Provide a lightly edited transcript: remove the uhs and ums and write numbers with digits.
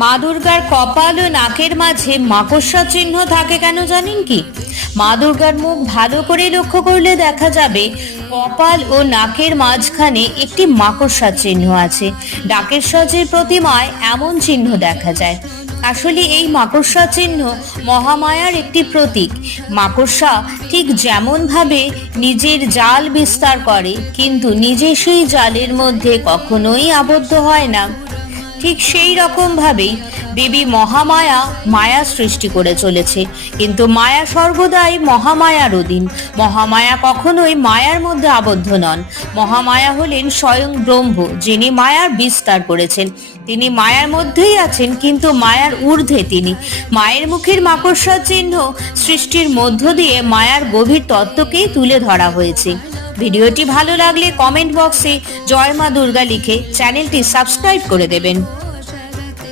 মা দুর্গার কপাল ও নাকের মাঝে মাকড়সা চিহ্ন থাকে কেন জানেন কি? মা দুর্গার মুখ ভালো করে লক্ষ্য করলে দেখা যাবে কপাল ও নাকের মাঝখানে একটি মাকড়সা চিহ্ন আছে। ডাকেশ্বরের প্রতিমায় এমন চিহ্ন দেখা যায়। আসলে এই মাকড়সা চিহ্ন মহামায়ার একটি প্রতীক। মাকড়সা ঠিক যেমন ভাবে নিজের জাল বিস্তার করে কিন্তু নিজে সেই জালের মধ্যে কখনোই আবদ্ধ হয় না, ঠিক সেই রকম ভাবেই দেবী মহামায়া মায়া সৃষ্টি করে চলেছে, কিন্তু মায়া সর্বদাই মহামায়ার অধীন। মহামায়া কখনোই মায়ার মধ্যে আবদ্ধ নন। মহামায়া হলেন স্বয়ং ব্রহ্ম, যিনি মায়ার বিস্তার করেছেন। তিনি মায়ার মধ্যেই আছেন, কিন্তু মায়ার ঊর্ধ্বে তিনি। মায়ের মুখের মাকড়সার চিহ্ন সৃষ্টির মধ্য দিয়ে মায়ার গভীর তত্ত্বকেই তুলে ধরা হয়েছে। ভিডিওটি ভালো লাগলে কমেন্ট বক্সে জয় মা দুর্গা লিখে চ্যানেলটি সাবস্ক্রাইব করে দেবেন।